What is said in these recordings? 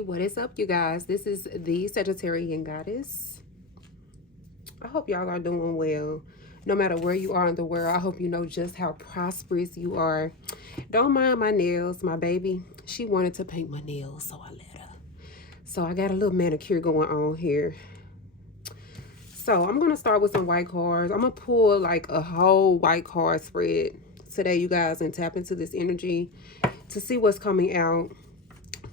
Hey, what is up, you guys? This is the Sagittarian Goddess. I hope y'all are doing well. No matter where you are in the world, I hope you know just how prosperous you are. Don't mind my nails. My baby, she wanted to paint my nails, so I let her. So I got a little manicure going on here. So I'm going to start with some white cards. I'm going to pull like a whole white card spread today, you guys, and tap into this energy to see what's coming out,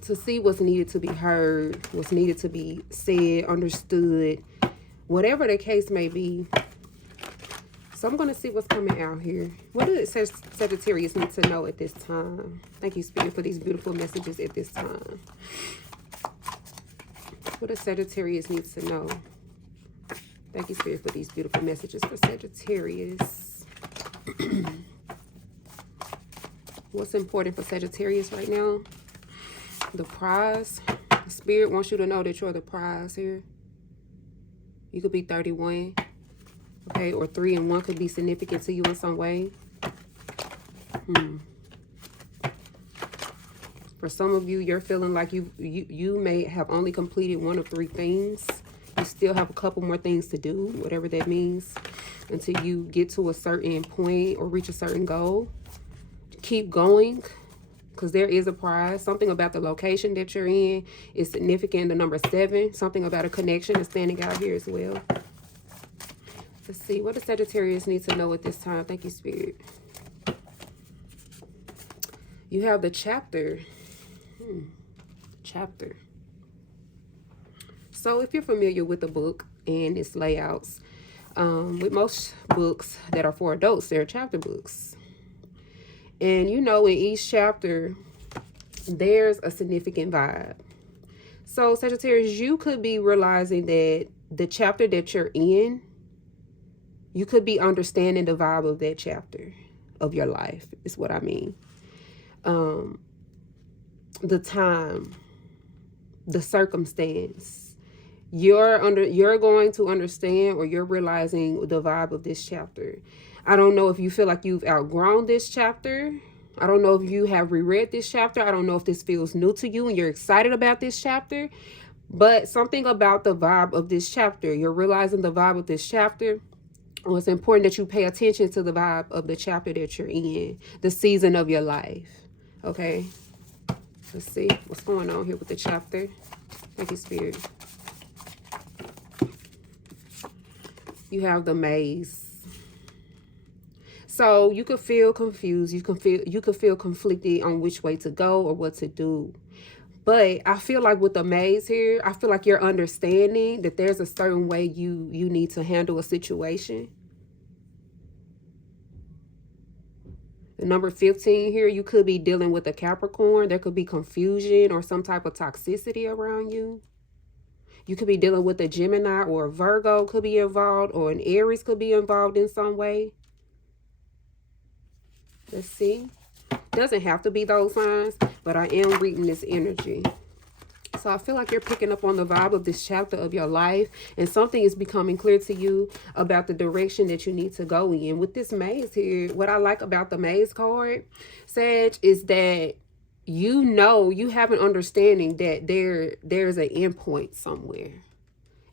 to see what's needed to be heard, what's needed to be said, understood, whatever the case may be. So I'm going to see what's coming out here. What does Sagittarius need to know at this time? Thank you, Spirit, for these beautiful messages at this time. What does Sagittarius need to know? Thank you, Spirit, for these beautiful messages for Sagittarius. What's important for Sagittarius right now? The prize. Spirit wants you to know that you're the prize here. You could be 31. Okay, or 3 and 1 could be significant to you in some way. For some of you, you're feeling like you may have only completed 1 of 3 things. You still have a couple more things to do, whatever that means, until you get to a certain point or reach a certain goal. Keep going, because there is a prize. Something about the location that you're in is significant. The number 7, something about a connection is standing out here as well. Let's see, what does Sagittarius need to know at this time? Thank you, Spirit. You have the chapter. Chapter. So if you're familiar with the book and its layouts, with most books that are for adults, they're chapter books. And you know, in each chapter, there's a significant vibe. So Sagittarius, you could be realizing that the chapter that you're in, you could be understanding the vibe of that chapter of your life, is what I mean. The time, the circumstance, you're going to understand, or you're realizing the vibe of this chapter. I don't know if you feel like you've outgrown this chapter. I don't know if you have reread this chapter. I don't know if this feels new to you and you're excited about this chapter. But something about the vibe of this chapter, you're realizing the vibe of this chapter. Well, it's important that you pay attention to the vibe of the chapter that you're in, the season of your life. Okay? Let's see what's going on here with the chapter. Thank you, Spirit. You have the maze. So you could feel confused. You could feel conflicted on which way to go or what to do. But I feel like with the maze here, I feel like you're understanding that there's a certain way you need to handle a situation. The number 15 here, you could be dealing with a Capricorn. There could be confusion or some type of toxicity around you. You could be dealing with a Gemini or a Virgo could be involved, or an Aries could be involved in some way. Let's see. Doesn't have to be those signs, but I am reading this energy. So I feel like you're picking up on the vibe of this chapter of your life, and something is becoming clear to you about the direction that you need to go in. With this maze here, what I like about the maze card, Sag, is that you know, you have an understanding that there's an end point somewhere.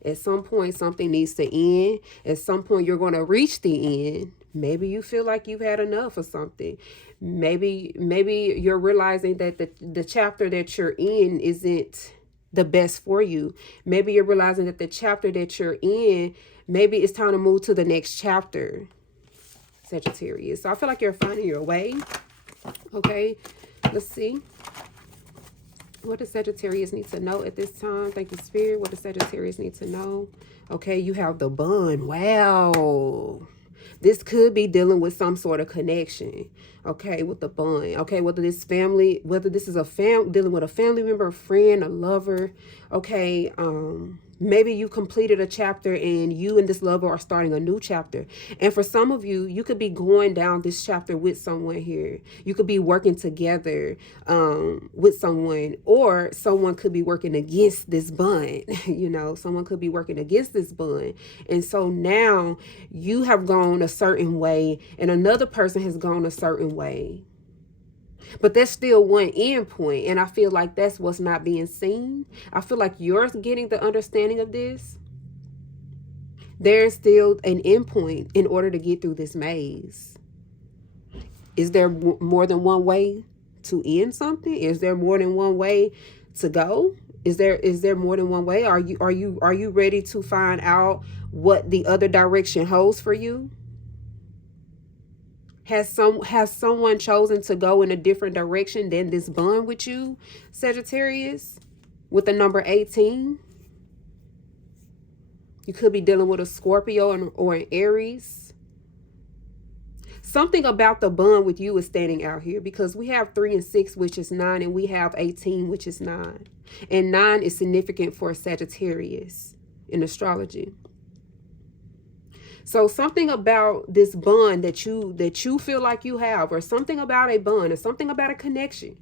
At some point, something needs to end. At some point, you're going to reach the end. Maybe you feel like you've had enough of something. Maybe you're realizing that the chapter that you're in isn't the best for you. Maybe you're realizing that the chapter that you're in, maybe it's time to move to the next chapter, Sagittarius. So I feel like you're finding your way. Okay, let's see. What does Sagittarius need to know at this time? Thank you, Spirit. What does Sagittarius need to know? Okay, you have the bond. Wow. This could be dealing with some sort of connection, okay, with the bond. Okay, whether this is dealing with a family member, a friend, a lover, okay, maybe you completed a chapter and you and this lover are starting a new chapter. And for some of you, you could be going down this chapter with someone here. You could be working together with someone, or someone could be working against this bond. You know, someone could be working against this bond. And so now you have gone a certain way and another person has gone a certain way. But there's still one end point, and I feel like that's what's not being seen. I feel like you're getting the understanding of this. There's still an end point in order to get through this maze. Is there more than one way to end something? Is there more than one way to go? Is there more than one way? Are you ready to find out what the other direction holds for you? Has someone chosen to go in a different direction than this bond with you, Sagittarius, with the number 18? You could be dealing with a Scorpio or an Aries. Something about the bond with you is standing out here, because we have 3 and 6, which is 9, and we have 18, which is 9. And 9 is significant for Sagittarius in astrology. So something about this bond that you feel like you have, or something about a bond, or something about a connection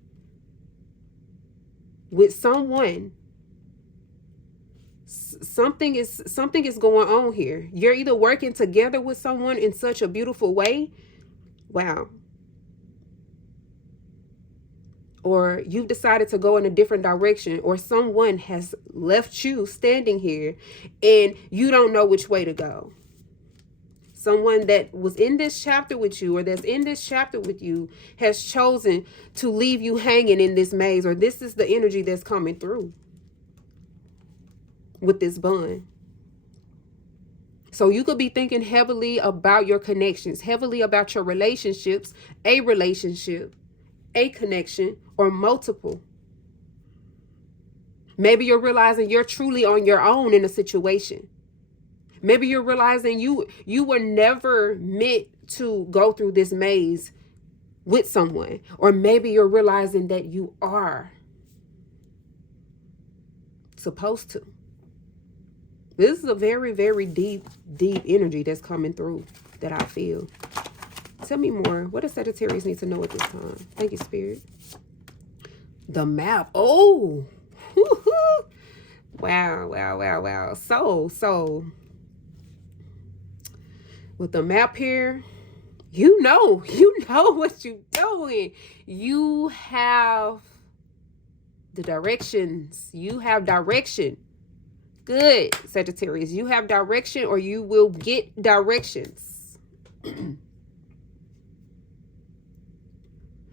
with someone, something is going on here. You're either working together with someone in such a beautiful way. Wow. Or you've decided to go in a different direction, or someone has left you standing here and you don't know which way to go. Someone that was in this chapter with you, or that's in this chapter with you, has chosen to leave you hanging in this maze, or this is the energy that's coming through with this bond. So you could be thinking heavily about your connections, heavily about your relationships, a relationship, a connection, or multiple. Maybe you're realizing you're truly on your own in a situation. Maybe you're realizing you were never meant to go through this maze with someone. Or maybe you're realizing that you are supposed to. This is a very, very deep energy that's coming through that I feel. Tell me more. What does Sagittarius need to know at this time? Thank you, Spirit. The map. Oh. Wow. So. With the map here, you know what you're doing. You have the directions. You have direction. Good, Sagittarius. You have direction, or you will get directions.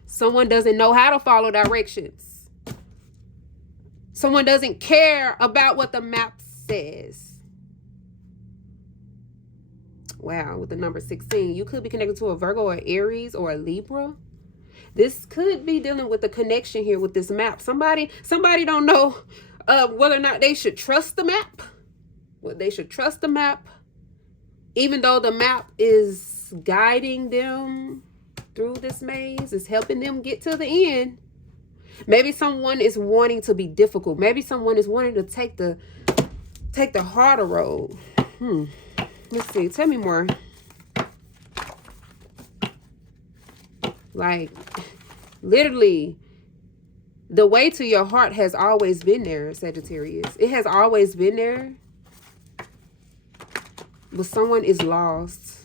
Someone doesn't know how to follow directions. Someone doesn't care about what the map says. Wow, with the number 16, you could be connected to a Virgo or Aries or a Libra. This could be dealing with the connection here with this map. Somebody don't know whether or not they should trust the map. Well, they should trust the map, even though the map is guiding them through this maze, is helping them get to the end. Maybe someone is wanting to be difficult. Maybe someone is wanting to take the harder road. Let's see. Tell me more. Like, literally, the way to your heart has always been there, Sagittarius. It has always been there. But someone is lost.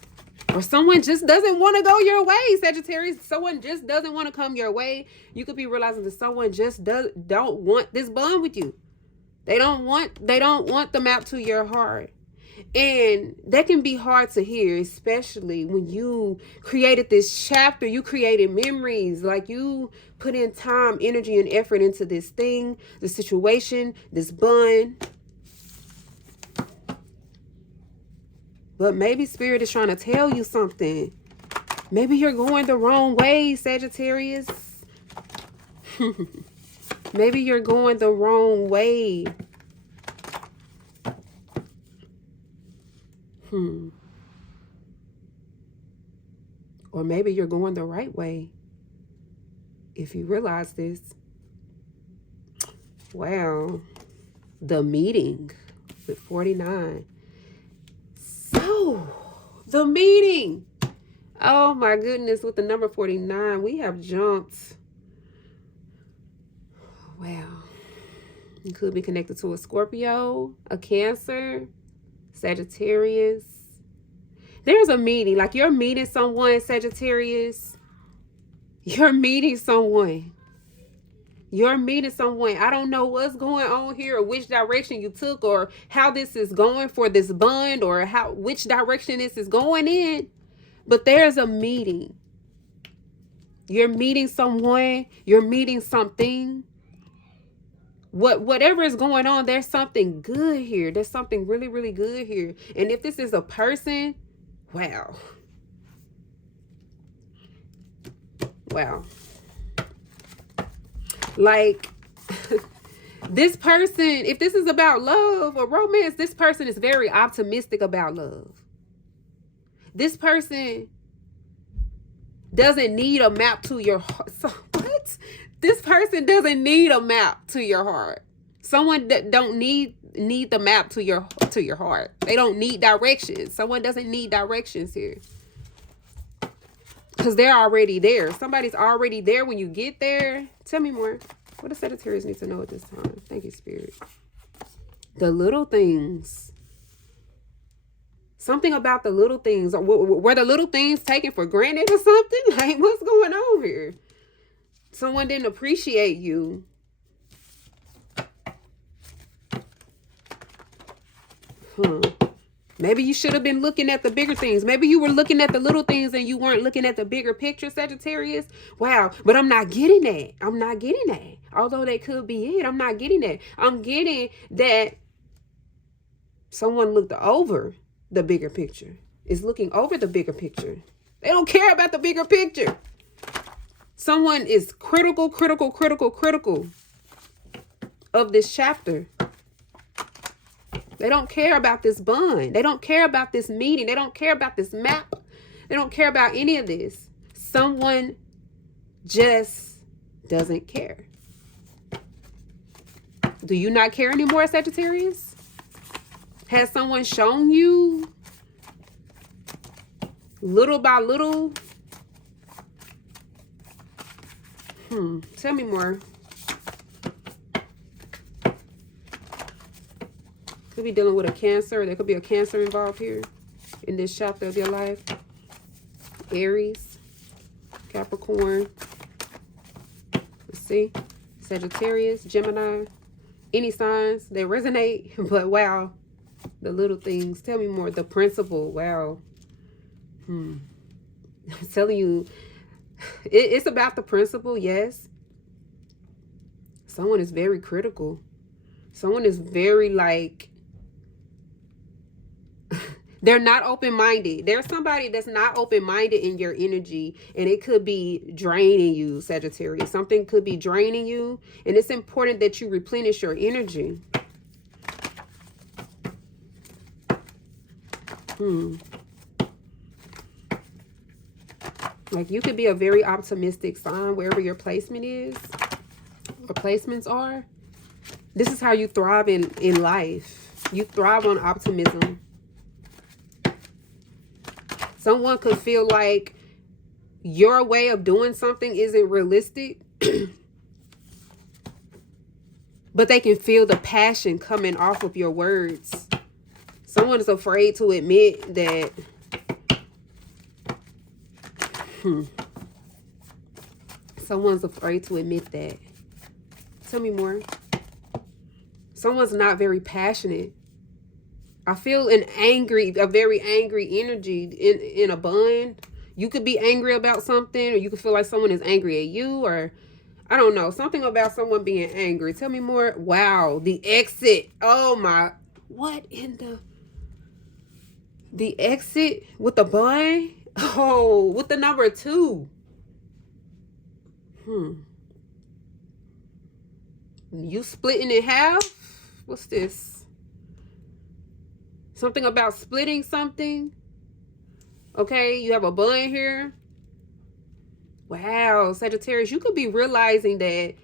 Or someone just doesn't want to go your way, Sagittarius. Someone just doesn't want to come your way. You could be realizing that someone just don't want this bond with you. They don't want the map to your heart. And that can be hard to hear, especially when you created this chapter, you created memories, like you put in time, energy, and effort into this thing, the situation, this bond. But maybe Spirit is trying to tell you something. Maybe you're going the wrong way, Sagittarius. Maybe you're going the wrong way. Or maybe you're going the right way, if you realize this. Wow. The meeting with 49. So, the meeting. Oh my goodness, with the number 49, we have jumped. Wow. You could be connected to a Scorpio, a Cancer, Sagittarius. There's a meeting, like you're meeting someone, Sagittarius. You're meeting someone. You're meeting someone. I don't know what's going on here or which direction you took or how this is going for this bond or which direction this is going in. But there's a meeting. You're meeting someone. You're meeting something. Whatever is going on, there's something good here. There's something really, really good here. And if this is a person, wow. Wow. Like, this person, if this is about love or romance, this person is very optimistic about love. This person doesn't need a map to your heart. So, what? This person doesn't need a map to your heart. Someone that don't need the map to your heart. They don't need directions. Someone doesn't need directions here. Because they're already there. Somebody's already there when you get there. Tell me more. What does Sagittarius need to know at this time? Thank you, Spirit. The little things. Something about the little things. Were the little things taken for granted or something? Like, what's going on here? Someone didn't appreciate you. Maybe you should have been looking at the bigger things. Maybe you were looking at the little things and you weren't looking at the bigger picture, Sagittarius. Wow. But I'm not getting that. I'm not getting that. Although that could be it. I'm not getting that. I'm getting that someone looked over the bigger picture. Is looking over the bigger picture. They don't care about the bigger picture. Someone is critical of this chapter. They don't care about this bond. They don't care about this meeting. They don't care about this map. They don't care about any of this. Someone just doesn't care. Do you not care anymore, Sagittarius? Has someone shown you little by little? Tell me more. Could be dealing with a Cancer. There could be a Cancer involved here in this chapter of your life. Aries, Capricorn. Let's see. Sagittarius, Gemini. Any signs that resonate. But wow. The little things. Tell me more. The principle. Wow. I'm telling you. It's about the principle, yes. Someone is very critical. Someone is very like... They're not open-minded. There's somebody that's not open-minded in your energy, and it could be draining you, Sagittarius. Something could be draining you, and it's important that you replenish your energy. Like, you could be a very optimistic sign wherever your placement is, or placements are. This is how you thrive in life. You thrive on optimism. Someone could feel like your way of doing something isn't realistic, but they can feel the passion coming off of your words. Someone is afraid to admit that someone's afraid to admit that. Tell me more. Someone's not very passionate. I feel a very angry energy in a bond. You could be angry about something, or you could feel like someone is angry at you, or I don't know, something about someone being angry. Tell me more. Wow, the exit. Oh my, what in the exit with the bond? Oh, with the number 2. You splitting in half? What's this? Something about splitting something. Okay, you have a bun here. Wow, Sagittarius, you could be realizing that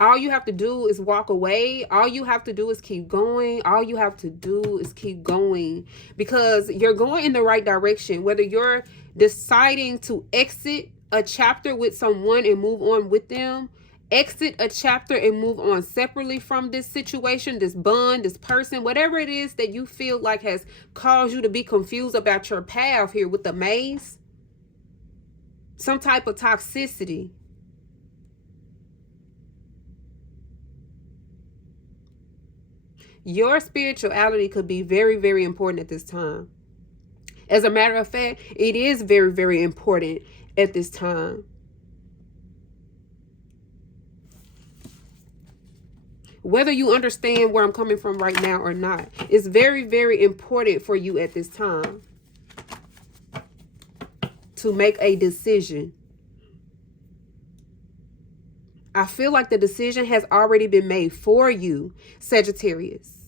all you have to do is walk away. All you have to do is keep going. All you have to do is keep going, because you're going in the right direction. Whether you're deciding to exit a chapter with someone and move on with them, exit a chapter and move on separately from this situation, this bond, this person, whatever it is that you feel like has caused you to be confused about your path here with the maze. some type of toxicity. Your spirituality could be very, very important at this time. As a matter of fact, it is very, very important at this time. Whether you understand where I'm coming from right now or not, it's very, very important for you at this time to make a decision. I feel like the decision has already been made for you, Sagittarius.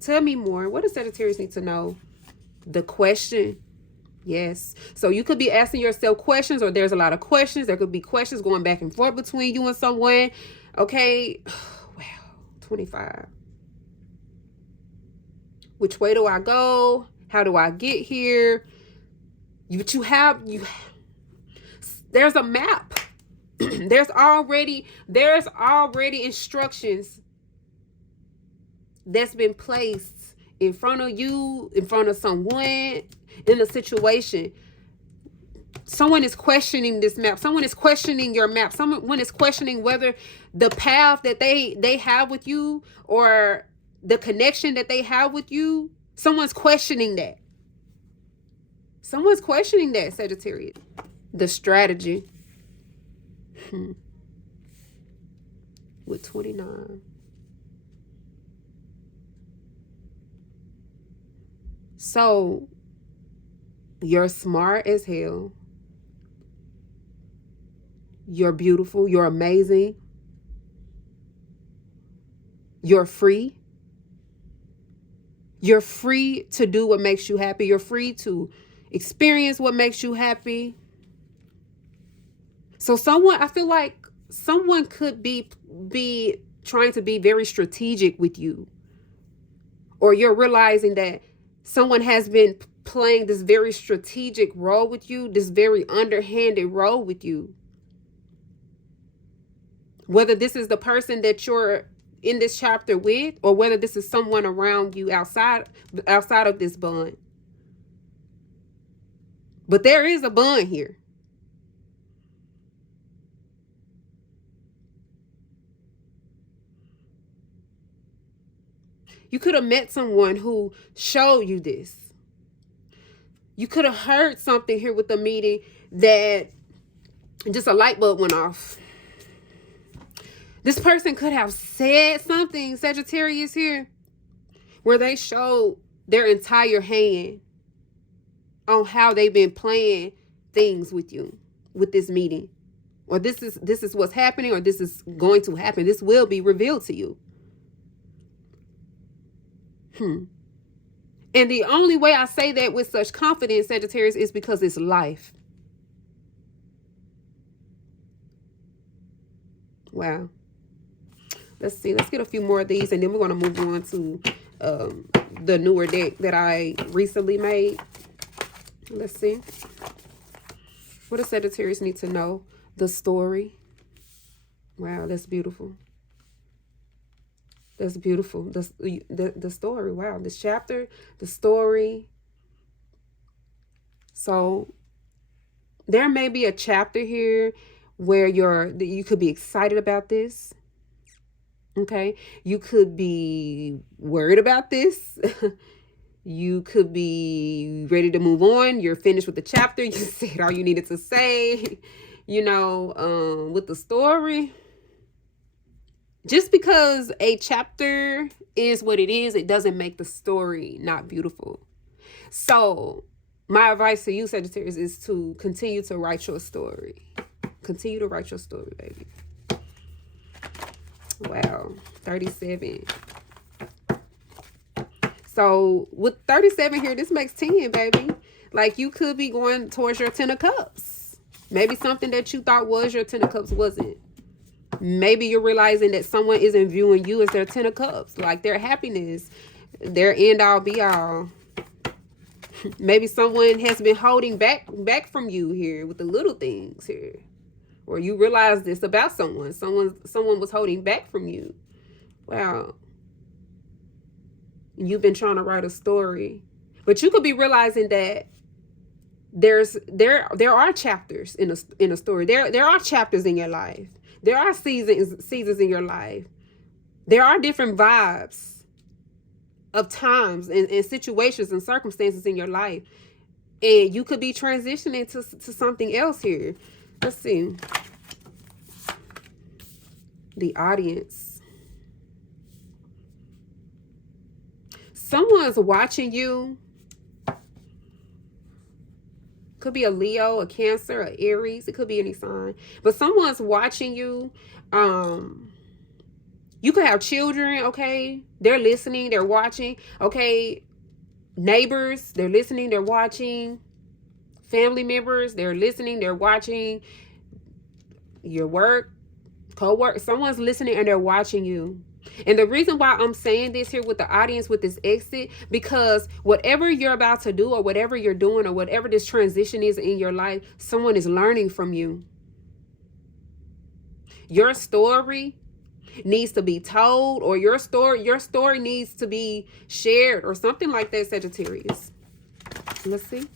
Tell me more. What does Sagittarius need to know? The question. Yes. So you could be asking yourself questions, or there's a lot of questions. There could be questions going back and forth between you and someone. Okay. Wow. 25. Which way do I go? How do I get here? There's a map. There's already instructions that's been placed in front of you, in front of someone, in a situation. Someone is questioning this map. Someone is questioning your map. Someone is questioning whether the path that they have with you, or the connection that they have with you, someone's questioning that. Someone's questioning that, Sagittarius. The strategy. With 29. So, you're smart as hell. You're beautiful. You're amazing. You're free. You're free to do what makes you happy. You're free to experience what makes you happy. So I feel like someone could be trying to be very strategic with you. Or you're realizing that someone has been playing this very strategic role with you, this very underhanded role with you. Whether this is the person that you're in this chapter with, or whether this is someone around you outside of this bond. But there is a bond here. You could have met someone who showed you this. You could have heard something here with the meeting that just a light bulb went off. This person could have said something, Sagittarius, here, where they showed their entire hand on how they've been playing things with you, with this meeting. Or this is what's happening, or this is going to happen. This will be revealed to you. And the only way I say that with such confidence, Sagittarius, is because it's life. Wow. Let's see. Let's get a few more of these, and then we're going to move on to the newer deck that I recently made. Let's see. What does Sagittarius need to know? The story. Wow, that's beautiful. That's beautiful. The story. Wow, this chapter, the story. So there may be a chapter here where you could be excited about this. Okay, you could be worried about this. You could be ready to move on. You're finished with the chapter. You said all you needed to say, with the story. Just because a chapter is what it is, it doesn't make the story not beautiful. So my advice to you, Sagittarius, is to continue to write your story. Continue to write your story, baby. Wow, 37. So with 37 here, this makes 10, baby. Like, you could be going towards your 10 of cups. Maybe something that you thought was your 10 of cups wasn't. Maybe you're realizing that someone isn't viewing you as their 10 of cups, like their happiness, their end all be all. Maybe someone has been holding back from you here with the little things here. Or you realize this about someone. Someone was holding back from you. Wow. You've been trying to write a story. But you could be realizing that there are chapters in a story. There are chapters in your life. There are seasons in your life. There are different vibes of times and situations and circumstances in your life. And you could be transitioning to something else here. Let's see. The audience. Someone's watching you. Could be a Leo, a Cancer, a Aries. It could be any sign. But someone's watching you. You could have children, okay? They're listening, they're watching, okay? Neighbors, they're listening, they're watching. Family members, they're listening, they're watching. Your work, co-work, someone's listening and they're watching you. And the reason why I'm saying this here with the audience with this exit, because whatever you're about to do or whatever you're doing or whatever this transition is in your life, someone is learning from you. Your story needs to be told, or your story needs to be shared or something like that, Sagittarius. Let's see.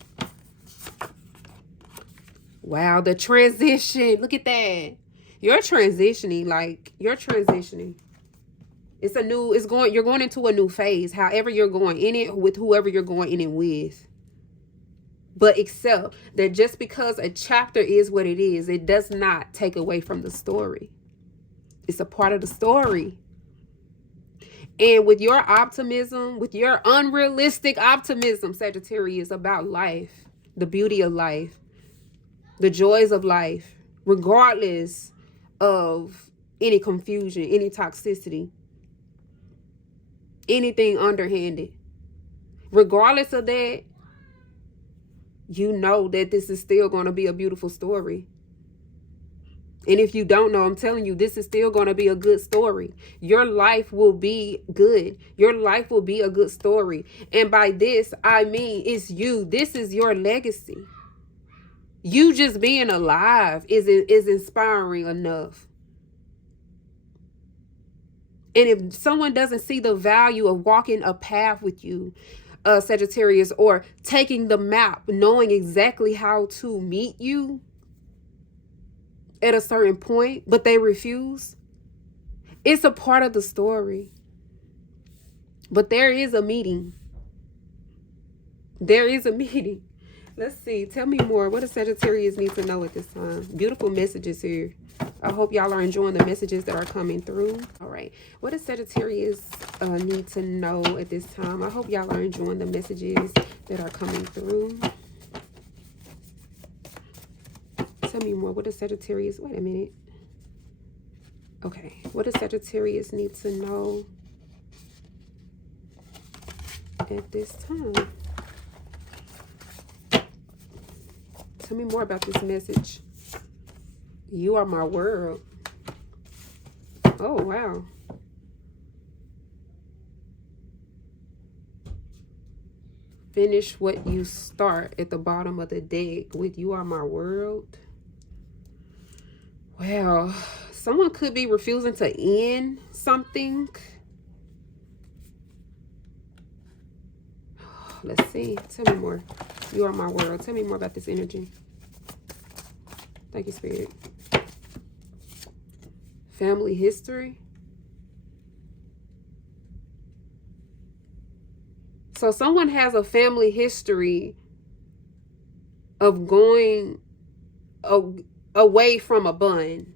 Wow, the transition. Look at that. You're transitioning, you're transitioning. You're going into a new phase, however you're going in it, with whoever you're going in it with. But accept that just because a chapter is what it is, it does not take away from the story. It's a part of the story. And with your optimism, with your unrealistic optimism, Sagittarius, about life, the beauty of life, the joys of life, regardless of any confusion, any toxicity, anything underhanded, regardless of that, you know that this is still going to be a beautiful story. And if you don't know, I'm telling you, this is still going to be a good story. Your life will be good. Your life will be a good story. And by this, I mean, it's you. This is your legacy. You just being alive is inspiring enough. And if someone doesn't see the value of walking a path with you, Sagittarius, or taking the map, knowing exactly how to meet you at a certain point, but they refuse, it's a part of the story. But there is a meeting. There is a meeting. Let's see. Tell me more. What does Sagittarius need to know at this time? Beautiful messages here. I hope y'all are enjoying the messages that are coming through. All right. What does Sagittarius need to know at this time? I hope y'all are enjoying the messages that are coming through. Tell me more. What does Sagittarius... Wait a minute. Okay. What does Sagittarius need to know at this time? Tell me more about this message. You are my world. Oh, wow. Finish what you start at the bottom of the deck with you are my world. Wow. Someone could be refusing to end something. Let's see. Tell me more. You are my world. Tell me more about this energy. Thank you, Spirit. Family history. So someone has a family history of going away from a bun.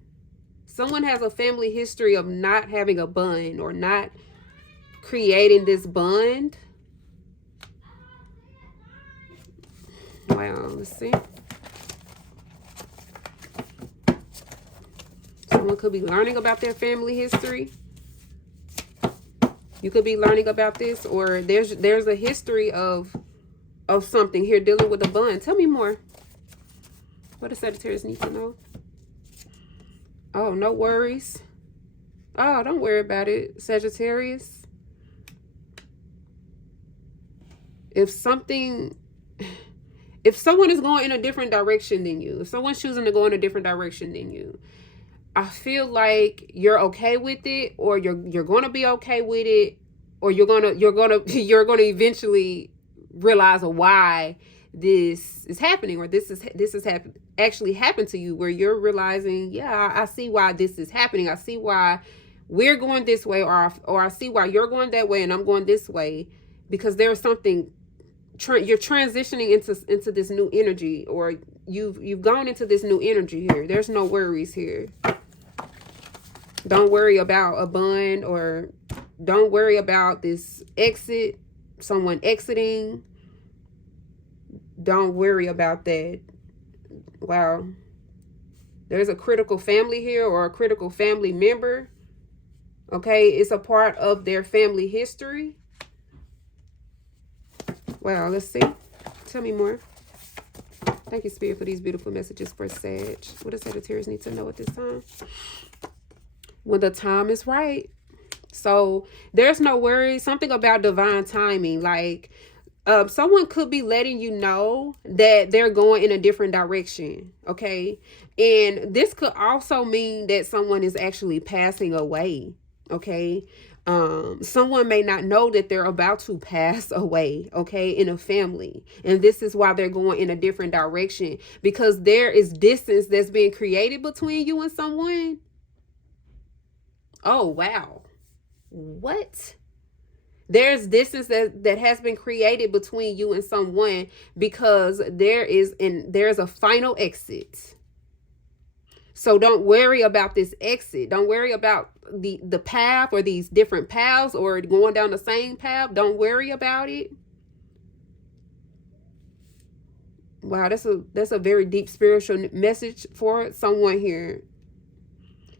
Someone has a family history of not having a bun or not creating this bond. Wow, let's see. Someone could be learning about their family history. You could be learning about this, or there's a history of something here dealing with a bun. Tell me more. What does Sagittarius need to know? Oh, no worries. Oh, don't worry about it, Sagittarius. If someone is going in a different direction than you, if someone's choosing to go in a different direction than you, I feel like you're okay with it, or you're going to be okay with it, or you're going to eventually realize why this is happening, or this is actually happened to you, where you're realizing, yeah, I see why this is happening. I see why we're going this way, or I see why you're going that way and I'm going this way, because there's something you're transitioning into this new energy, or you've gone into this new energy here. There's no worries here. Don't worry about a bond, or don't worry about this exit, someone exiting. Don't worry about that. Wow. There's a critical family here, or a critical family member. Okay, it's a part of their family history. Wow, let's see. Tell me more. Thank you, Spirit, for these beautiful messages for Sag. What does Sagittarius need to know at this time? When the time is right. So there's no worry. Something about divine timing. Like someone could be letting you know that they're going in a different direction. Okay. And this could also mean that someone is actually passing away. Okay. Someone may not know that they're about to pass away, okay, in a family. And this is why they're going in a different direction, because there is distance that's being created between you and someone. Oh, wow. What? There's distance that has been created between you and someone, because there's a final exit. So don't worry about this exit. Don't worry about the path, or these different paths, or going down the same path. Don't worry about it. Wow, that's a very deep spiritual message for someone here.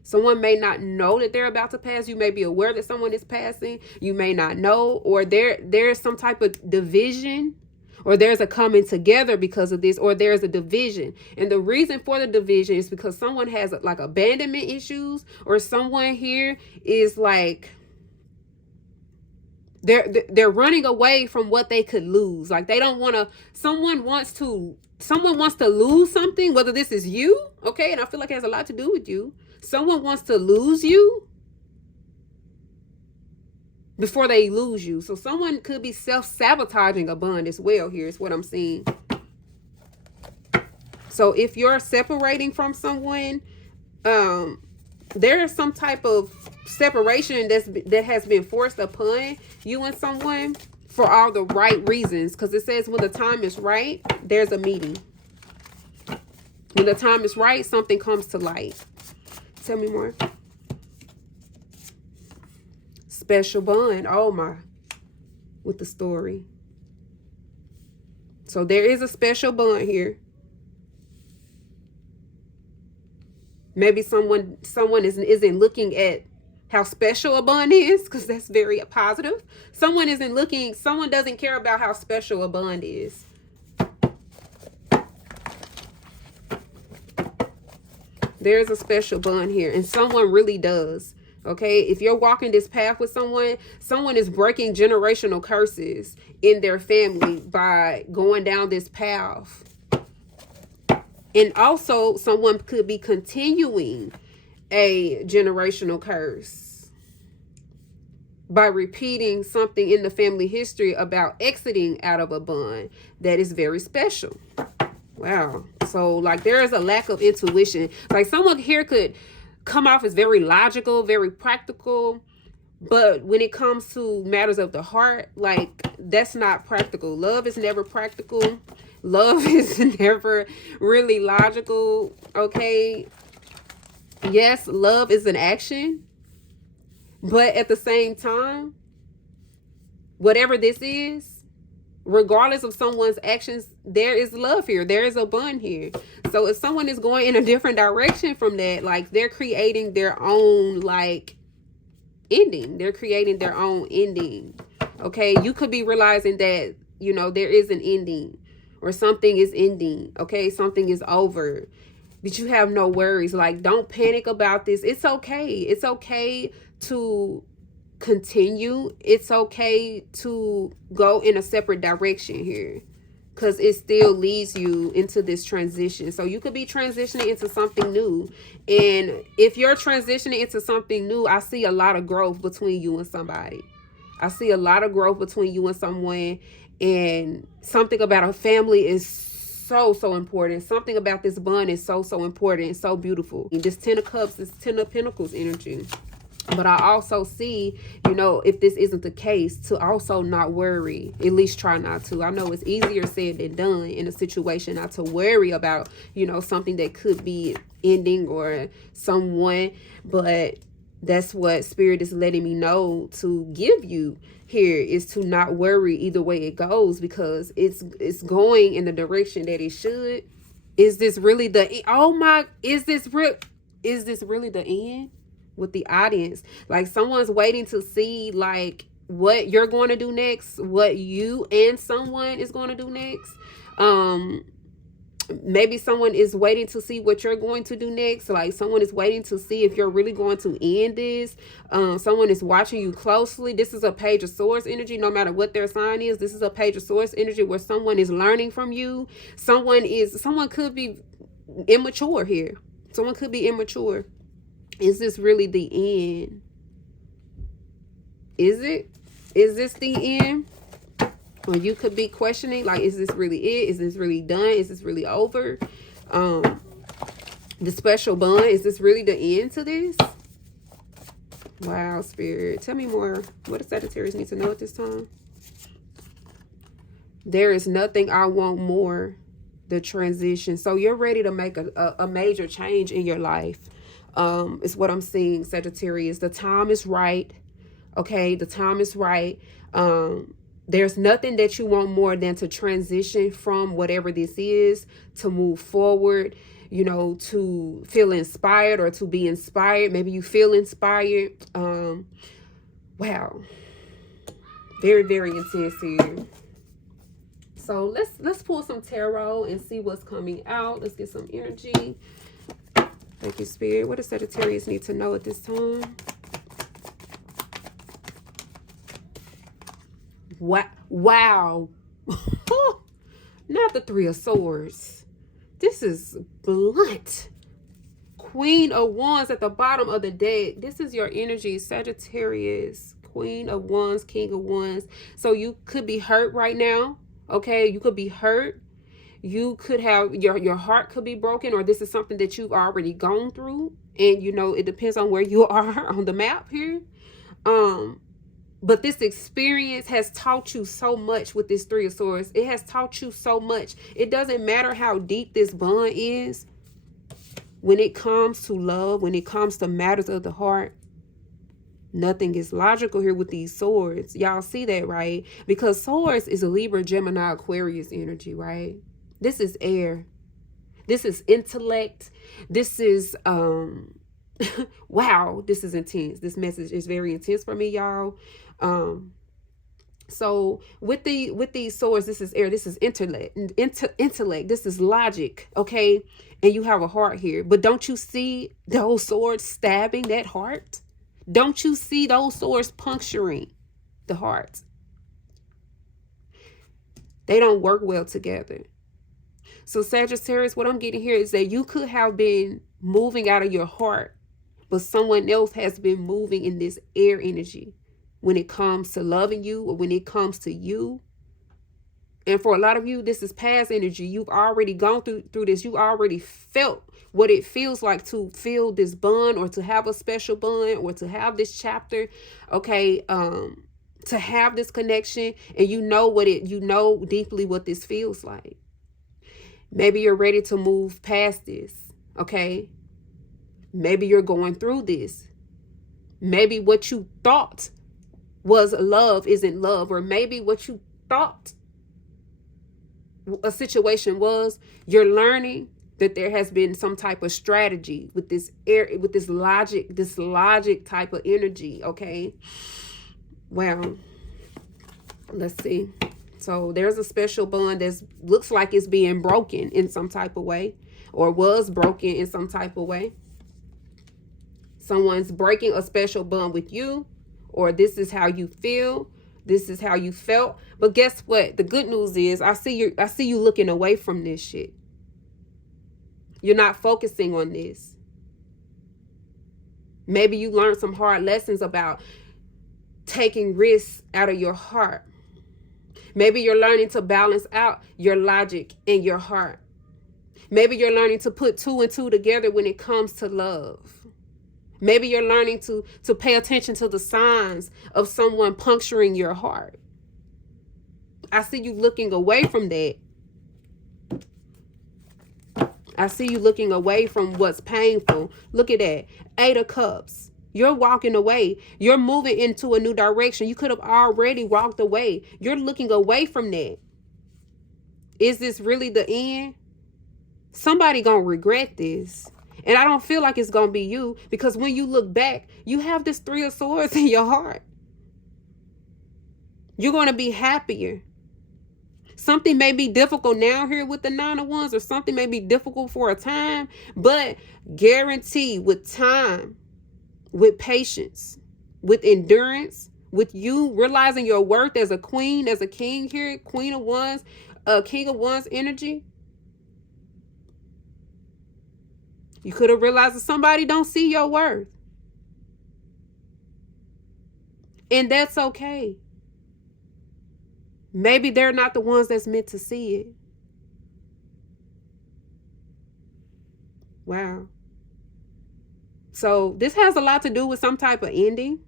Someone may not know that they're about to pass. You may be aware that someone is passing. You may not know, or there's some type of division, or there's a coming together because of this, or there's a division. And the reason for the division is because someone has like abandonment issues, or someone here is like they're running away from what they could lose. Like they don't want to, someone wants to lose something, whether this is you, okay? And I feel like it has a lot to do with you. Someone wants to lose you before they lose you. So someone could be self-sabotaging a bond as well. Here's what I'm seeing. So if you're separating from someone, there is some type of separation that has been forced upon you and someone for all the right reasons. Because it says when the time is right, there's a meeting. When the time is right, something comes to light. Tell me more. Special bond. Oh my. With the story. So there is a special bond here. Maybe someone isn't looking at how special a bond is, because that's very positive. Someone doesn't care about how special a bond is. There's a special bond here, and someone really does. Okay, if you're walking this path with someone is breaking generational curses in their family by going down this path. And also someone could be continuing a generational curse by repeating something in the family history about exiting out of a bond that is very special. Wow. So like there is a lack of intuition. Like someone here could come off as very logical, very practical, but when it comes to matters of the heart, like that's not practical. Love is never practical. Love is never really logical. Okay. Yes, love is an action, but at the same time, whatever this is, regardless of someone's actions, there is love here. There is a bond here. So if someone is going in a different direction from that, like they're creating their own like ending. They're creating their own ending. Okay. You could be realizing that, you know, there is an ending, or something is ending. Okay. Something is over, but you have no worries. Like, don't panic about this. It's okay. It's okay to continue. It's okay to go in a separate direction here, because it still leads you into this transition. So you could be transitioning into something new. And if you're transitioning into something new, I see a lot of growth between you and somebody. I see a lot of growth between you and someone. And something about a family is so important. Something about this bond is so important, so beautiful. This 10 of Cups, this 10 of Pentacles energy. But I also see, you know, if this isn't the case, to also not worry. At least try not to. I know it's easier said than done in a situation not to worry about, you know, something that could be ending or someone. But that's what Spirit is letting me know to give you here, is to not worry either way it goes, because it's going in the direction that it should. Is this really the, oh my, is this really the end? With the audience, like someone's waiting to see like what you're going to do next, what you and someone is going to do next. Maybe someone is waiting to see what you're going to do next. Like someone is waiting to see if you're really going to end this. Someone is watching you closely. This is a Page of Swords energy. No matter what their sign is, this is a Page of Swords energy where someone is learning from you. Someone could be immature here. Someone could be immature. Is this really the end? Is it? Is this the end? Or you could be questioning, like, is this really it? Is this really done? Is this really over? The special bond, is this really the end to this? Wow, Spirit. Tell me more. What does Sagittarius need to know at this time? There is nothing I want more. The transition. So you're ready to make a major change in your life. Is what I'm seeing, Sagittarius. The time is right. Okay, the time is right. There's nothing that you want more than to transition from whatever this is, to move forward, you know, to feel inspired or to be inspired. Maybe you feel inspired. Wow. Very intense here. So let's pull some tarot and see what's coming out. Let's get some energy. Thank you, Spirit. What does Sagittarius need to know at this time? Wow. Not the Three of Swords. This is blunt. Queen of Wands at the bottom of the deck. This is your energy, Sagittarius. Queen of Wands, King of Wands. So you could be hurt right now. Okay, you could be hurt. You could have, your heart could be broken, or this is something that you've already gone through. And, you know, it depends on where you are on the map here. But this experience has taught you so much with this Three of Swords. It has taught you so much. It doesn't matter how deep this bond is. When it comes to love, when it comes to matters of the heart, nothing is logical here with these swords. Y'all see that, right? Because swords is a Libra, Gemini, Aquarius energy, right? This is air. This is intellect. This is, wow, this is intense. This message is very intense for me, y'all. So with these swords, this is air. This is intellect. This is logic, okay? And you have a heart here. But don't you see those swords stabbing that heart? Don't you see those swords puncturing the heart? They don't work well together. So Sagittarius, what I'm getting here is that you could have been moving out of your heart, but someone else has been moving in this air energy when it comes to loving you, or when it comes to you. And for a lot of you, this is past energy. You've already gone through this. You already felt what it feels like to feel this bond, or to have a special bond, or to have this chapter, okay, to have this connection. And you know deeply what this feels like. Maybe you're ready to move past this, okay? Maybe you're going through this. Maybe what you thought was love isn't love, or maybe what you thought a situation was, you're learning that there has been some type of strategy with this air, with this logic type of energy, okay? Well, let's see. So there's a special bond that looks like it's being broken in some type of way, or was broken in some type of way. Someone's breaking a special bond with you, or this is how you feel. This is how you felt. But guess what? The good news is I see you looking away from this shit. You're not focusing on this. Maybe you learned some hard lessons about taking risks out of your heart. Maybe you're learning to balance out your logic and your heart. Maybe you're learning to put two and two together when it comes to love. Maybe you're learning to pay attention to the signs of someone puncturing your heart. I see you looking away from that. I see you looking away from what's painful. Look at that. 8 of Cups. You're walking away. You're moving into a new direction. You could have already walked away. You're looking away from that. Is this really the end? Somebody gonna regret this. And I don't feel like it's gonna be you, because when you look back, you have this 3 of Swords in your heart. You're gonna be happier. Something may be difficult now here with the 9 of Wands, or something may be difficult for a time, but guarantee with time, with patience, with endurance, with you realizing your worth as a queen, as a king here, Queen of Wands, King of Wands energy. You could have realized that somebody don't see your worth. And that's okay. Maybe they're not the ones that's meant to see it. Wow. So this has a lot to do with some type of ending.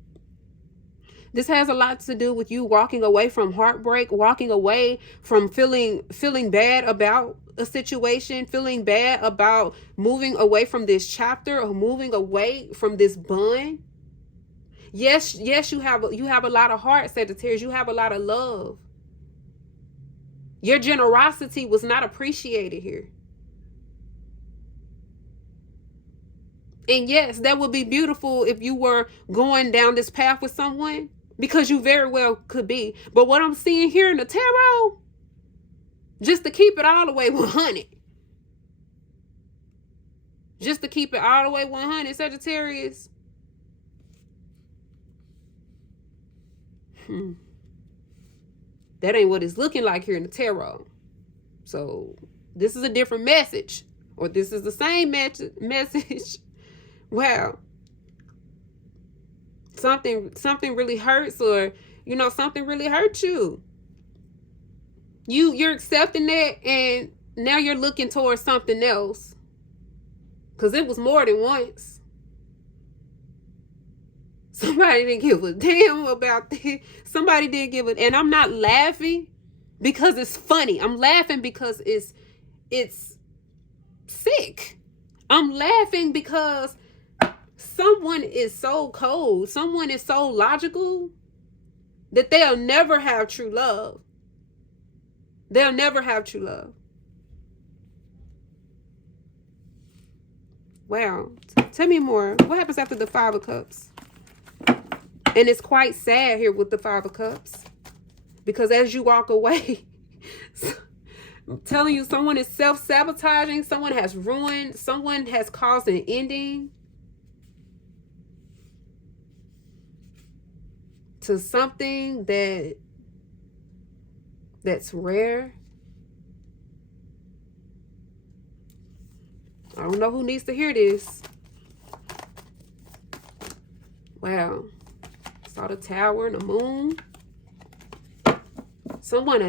This has a lot to do with you walking away from heartbreak, walking away from feeling bad about a situation, feeling bad about moving away from this chapter, or moving away from this bond. Yes, you have a lot of heart, Sagittarius. You have a lot of love. Your generosity was not appreciated here. And yes, that would be beautiful if you were going down this path with someone, because you very well could be. But what I'm seeing here in the tarot, just to keep it all the way 100. Just to keep it all the way 100, Sagittarius. That ain't what it's looking like here in the tarot. So this is a different message, or this is the same message. Wow. Something really hurts, or something really hurt you. You're accepting that, and now you're looking towards something else, because it was more than once. Somebody didn't give a damn about this. Somebody didn't give a... And I'm not laughing because it's funny. I'm laughing because it's sick. I'm laughing because someone is so cold. Someone is so logical that they'll never have true love. They'll never have true love. Wow. Tell me more. What happens after the 5 of Cups? And it's quite sad here with the 5 of Cups, because as you walk away, I'm telling you, someone is self-sabotaging. Someone has ruined. Someone has caused an ending to something that's rare. I don't know who needs to hear this. Wow. Saw the Tower and the Moon. Someone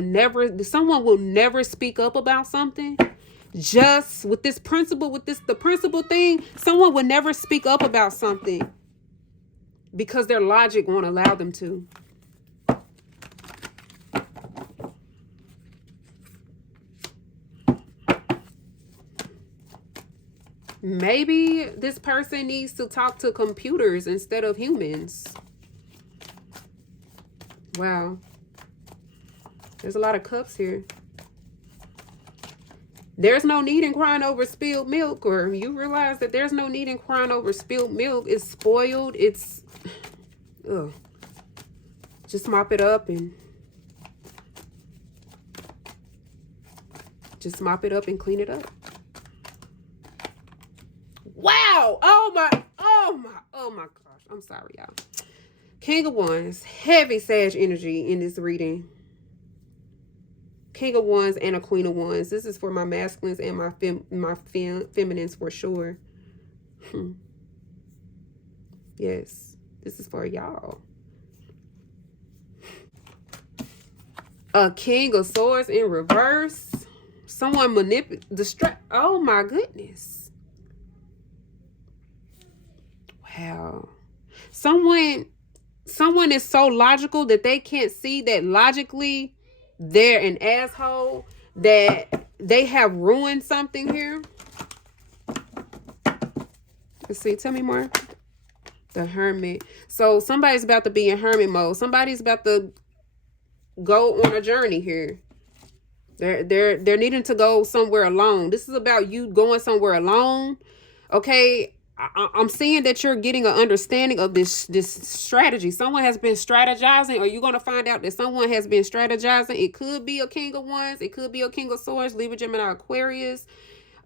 will never speak up about something. Just with this principle, the principle thing, someone will never speak up about something because their logic won't allow them to. Maybe this person needs to talk to computers instead of humans. Wow. There's a lot of cups here. There's no need in crying over spilled milk, or you realize that there's no need in crying over spilled milk. It's spoiled. It's... Ugh. Just mop it up and... Just mop it up and clean it up. Wow. Oh my gosh. I'm sorry, y'all. King of Wands. Heavy Sag energy in this reading. King of Wands and a Queen of Wands. This is for my masculines and my feminines for sure. Yes. This is for y'all. A King of Swords in reverse. Someone oh my goodness. Wow. Someone is so logical that they can't see that logically they're an asshole, that they have ruined something here. Let's see, tell me more. The Hermit. So somebody's about to be in hermit mode. Somebody's about to go on a journey here. They're needing to go somewhere alone. This is about you going somewhere alone. Okay. I'm seeing that you're getting an understanding of this strategy. Someone has been strategizing, or you're going to find out that someone has been strategizing. It could be a King of Wands. It could be a King of Swords, Libra, Gemini, Aquarius,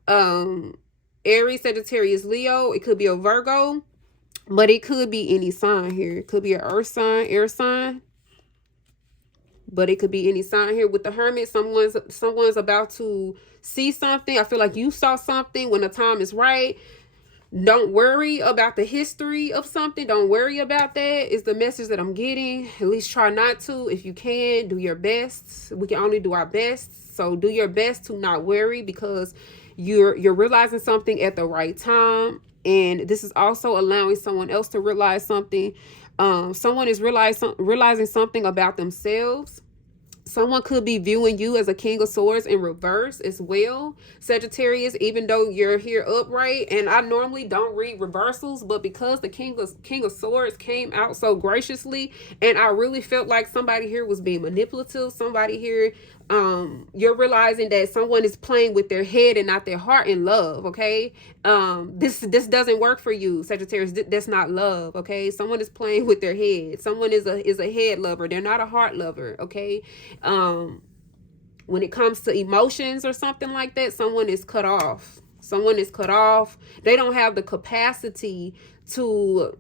Aries, Sagittarius, Leo. It could be a Virgo, but it could be any sign here. It could be an earth sign, air sign, but it could be any sign here. With the Hermit, someone's about to see something. I feel like you saw something when the time is right. Don't worry about the history of something. Don't worry about that, is the message that I'm getting. At least try not to. If you can, do your best. We can only do our best. So do your best to not worry, because you're realizing something at the right time. And this is also allowing someone else to realize something. Someone is realizing something about themselves. Someone could be viewing you as a King of Swords in reverse as well, Sagittarius, even though you're here upright. And I normally don't read reversals, but because the King of Swords came out so graciously, and I really felt like somebody here was being manipulative. Somebody here, you're realizing that someone is playing with their head and not their heart in love, okay? This doesn't work for you, Sagittarius. That's not love, okay? Someone is playing with their head. Someone is a head lover. They're not a heart lover, okay? When it comes to emotions or something like that, someone is cut off. Someone is cut off. They don't have the capacity to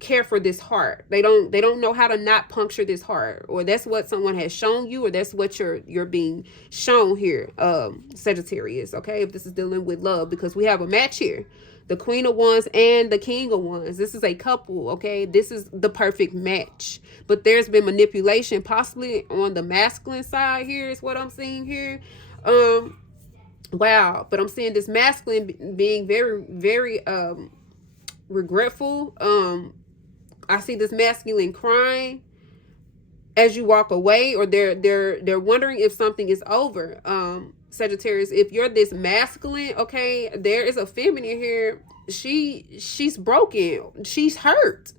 care for this heart. They don't know how to not puncture this heart, or that's what someone has shown you, or that's what you're being shown here, Sagittarius. Okay, if this is dealing with love, because we have a match here, the Queen of Wands and the King of Wands. This is a couple. Okay, this is the perfect match, but there's been manipulation possibly on the masculine side here, is what I'm seeing here. Wow. But I'm seeing this masculine being very, very regretful. I see this masculine crying as you walk away, or they're wondering if something is over. Sagittarius, if you're this masculine, okay, there is a feminine here. She's broken. She's hurt.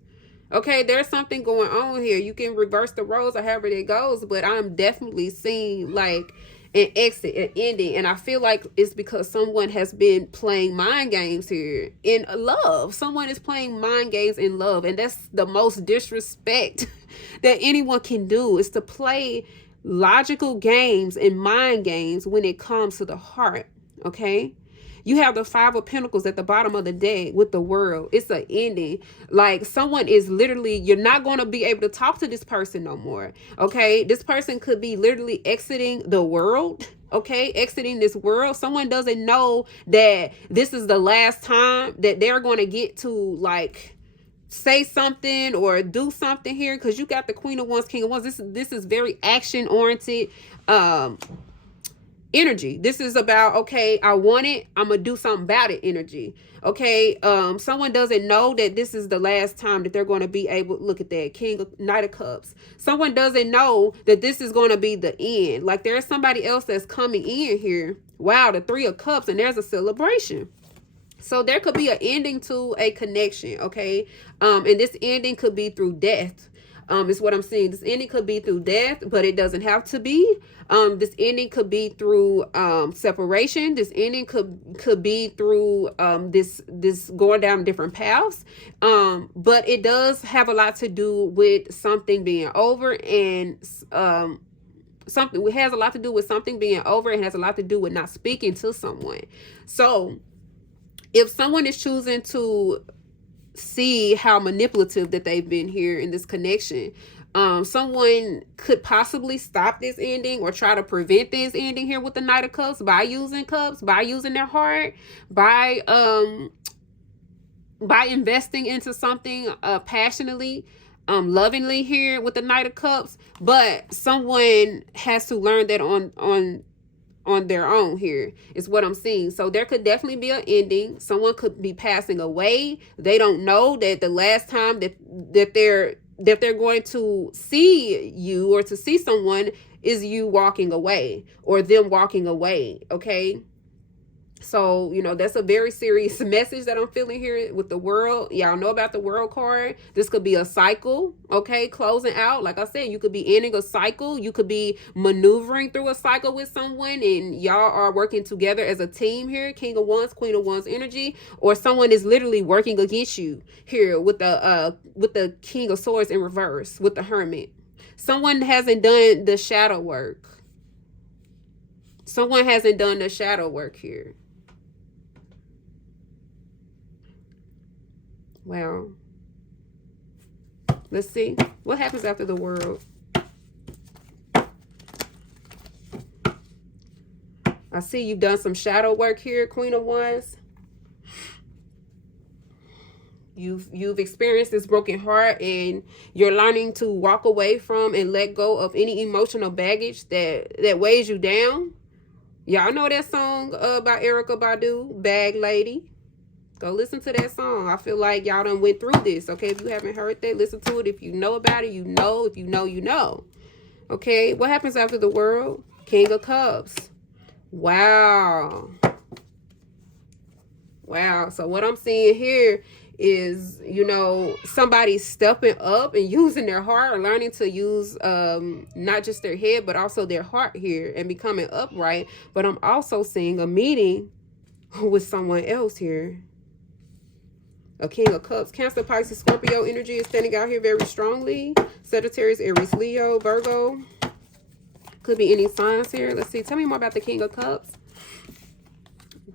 Okay, there's something going on here. You can reverse the roles or however it goes, but I'm definitely seeing like an exit, an ending. And I feel like it's because someone has been playing mind games here in love. Someone is playing mind games in love. And that's the most disrespect that anyone can do, is to play logical games and mind games when it comes to the heart. Okay. You have the Five of Pentacles at the bottom of the deck with the World. It's an ending. Like someone is literally, you're not going to be able to talk to this person no more. Okay. This person could be literally exiting the world. Okay. Exiting this world. Someone doesn't know that this is the last time that they're going to get to like say something or do something here, because you got the Queen of Wands, King of Wands. This is very action oriented energy. This is about, okay, I want it, I'm gonna do something about it energy. Okay, someone doesn't know that this is the last time that they're going to be able, look at that, Knight of Cups. Someone doesn't know that this is going to be the end. Like there's somebody else that's coming in here. Wow, the Three of Cups, and there's a celebration. So there could be an ending to a connection, okay? And this ending could be through death. Is what I'm seeing. This ending could be through death, but it doesn't have to be. This ending could be through separation. This ending could be through this going down different paths. But it does have a lot to do with something being over, and something, it has a lot to do with something being over, and has a lot to do with not speaking to someone. So if someone is choosing to see how manipulative that they've been here in this connection, someone could possibly stop this ending or try to prevent this ending here with the Knight of Cups by using cups, by using their heart, by investing into something passionately. lovingly here with the Knight of Cups, but someone has to learn that on their own here is what I'm seeing. So there could definitely be an ending. Someone could be passing away. They don't know that the last time that they're going to see you or to see someone is you walking away or them walking away. Okay. So, you know, that's a very serious message that I'm feeling here with the world. Y'all know about the world card. This could be a cycle, okay? Closing out. Like I said, you could be ending a cycle. You could be maneuvering through a cycle with someone and y'all are working together as a team here. King of Wands, Queen of Wands energy. Or someone is literally working against you here with the King of Swords in reverse, with the Hermit. Someone hasn't done the shadow work. Someone hasn't done the shadow work here. Well, let's see what happens after the World. I see you've done some shadow work here, Queen of Wands. You've experienced this broken heart and you're learning to walk away from and let go of any emotional baggage that weighs you down. Y'all know that song by Erykah Badu, Bag Lady. Go listen to that song. I feel like y'all done went through this. Okay, if you haven't heard that, listen to it. If you know about it, you know. If you know, you know. Okay, what happens after the World? King of Cups. Wow. Wow. So what I'm seeing here is, you know, somebody stepping up and using their heart, learning to use not just their head, but also their heart here and becoming upright. But I'm also seeing a meeting with someone else here. A King of Cups. Cancer, Pisces, Scorpio energy is standing out here very strongly. Sagittarius, Aries, Leo, Virgo. Could be any signs here. Let's see. Tell me more about the King of Cups.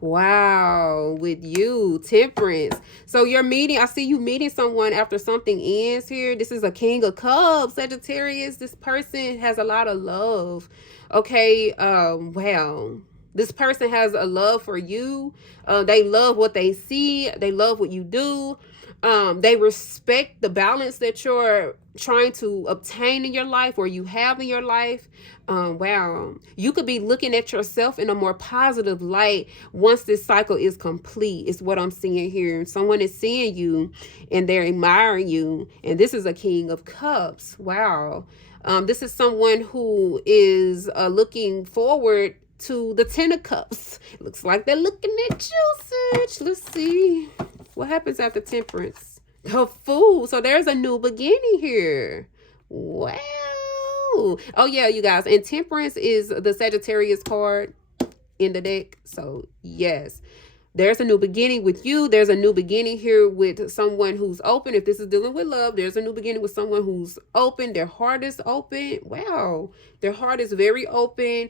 Wow. With you. Temperance. So you're meeting. I see you meeting someone after something ends here. This is a King of Cups. Sagittarius. This person has a lot of love. Okay. Wow. This person has a love for you. They love what they see. They love what you do. They respect the balance that you're trying to obtain in your life or you have in your life. Wow. You could be looking at yourself in a more positive light once this cycle is complete, is what I'm seeing here. Someone is seeing you and they're admiring you. And this is a King of Cups. Wow. This is someone who is looking forward to the Ten of Cups. Looks like they're looking at you, Sage. Let's see what happens after Temperance. The Fool. So there's a new beginning here. Wow. Oh yeah, you guys, and Temperance is the Sagittarius card in the deck. So yes, there's a new beginning with you. There's a new beginning here with someone who's open. If this is dealing with love, there's a new beginning with someone who's open. Their heart is open. Wow. Their heart is very open.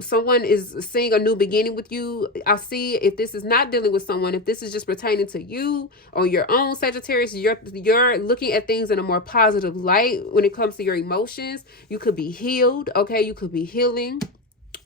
Someone is seeing a new beginning with you. I see, if this is not dealing with someone, if this is just pertaining to you or your own Sagittarius, you're looking at things in a more positive light when it comes to your emotions. You could be healed. Okay. You could be healing.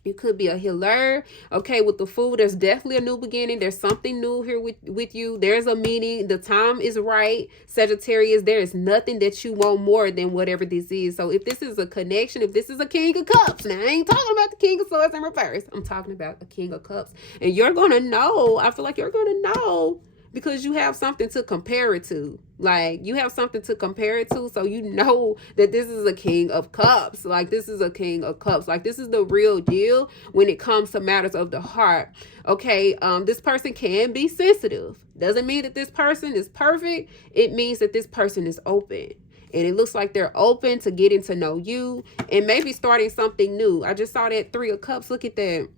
You could be a healer. Okay, with the Fool, there's definitely a new beginning. There's something new here with you. There's a meaning. The time is right. Sagittarius, there is nothing that you want more than whatever this is. So if this is a connection, if this is a King of Cups, now I ain't talking about the King of Swords in reverse. I'm talking about a King of Cups. And you're going to know. I feel like you're going to know because you have something to compare it to. Like, you have something to compare it to, so you know that this is a King of Cups. Like, this is a King of Cups. Like, this is the real deal when it comes to matters of the heart. Okay, this person can be sensitive. Doesn't mean that this person is perfect. It means that this person is open. And it looks like they're open to getting to know you and maybe starting something new. I just saw that Three of Cups. Look at that.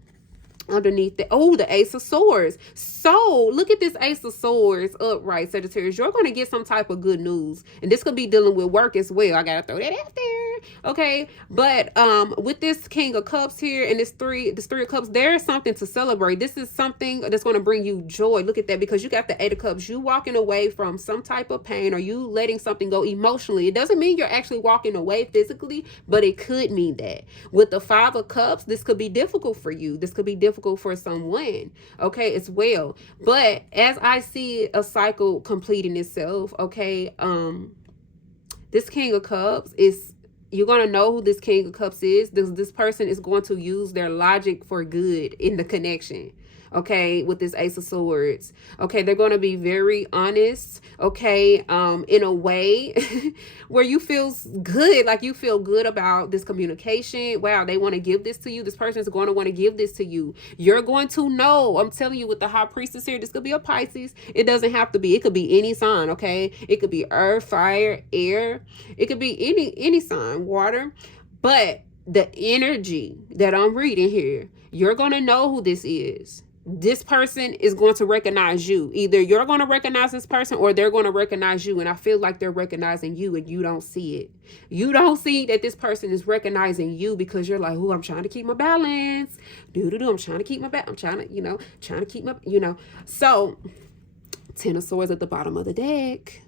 Underneath the Ace of Swords. So look at this Ace of Swords upright, Sagittarius. You're going to get some type of good news, and this could be dealing with work as well. I gotta throw that out there. Okay, but with this King of Cups here and this three of Cups, there's something to celebrate. This is something that's going to bring you joy. Look at that, because you got the Eight of Cups. You walking away from some type of pain, or you letting something go emotionally. It doesn't mean you're actually walking away physically, but it could mean that. With the Five of Cups, this could be difficult for you. This could be difficult for someone, okay, as well. But as I see a cycle completing itself, okay, This King of Cups is, you're going to know who this King of Cups is. This person is going to use their logic for good in the connection. Okay, with this Ace of Swords. Okay, they're going to be very honest, okay, in a way where you feel good, like you feel good about this communication. Wow, they want to give this to you. This person is going to want to give this to you. You're going to know, I'm telling you, with the High Priestess here, this could be a Pisces. It doesn't have to be. It could be any sign, okay? It could be earth, fire, air. It could be any sign, water. But the energy that I'm reading here, you're going to know who this is. This person is going to recognize you. Either you're going to recognize this person or they're going to recognize you. And I feel like they're recognizing you and you don't see it. You don't see that this person is recognizing you because you're like, oh, I'm trying to keep my balance. I'm trying to keep my balance. I'm trying to, trying to keep my, So, 10 of Swords at the bottom of the deck.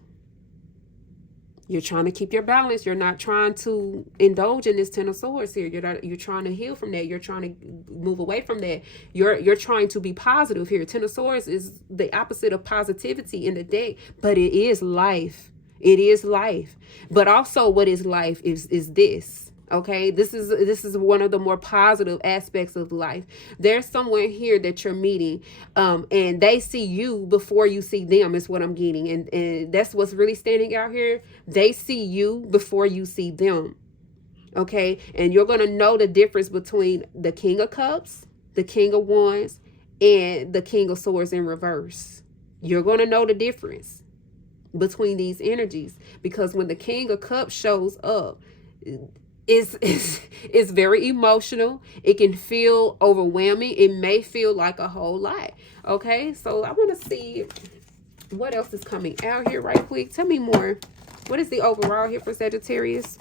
You're trying to keep your balance. You're not trying to indulge in this 10 of Swords here. You're trying to heal from that. You're trying to move away from that. You're trying to be positive here. 10 of Swords is the opposite of positivity in the deck, but it is life. It is life. But also what is life is this. Okay, this is one of the more positive aspects of life. There's someone here that you're meeting, and they see you before you see them, is what I'm getting. And that's what's really standing out here. They see you before you see them. Okay, and you're going to know the difference between the King of Cups, the King of Wands, and the King of Swords in reverse. You're going to know the difference between these energies, because when the King of Cups shows up, it's very emotional. It can feel overwhelming. It may feel like a whole lot. Okay, so I want to see what else is coming out here right quick. Tell me more. What is the overall here for Sagittarius?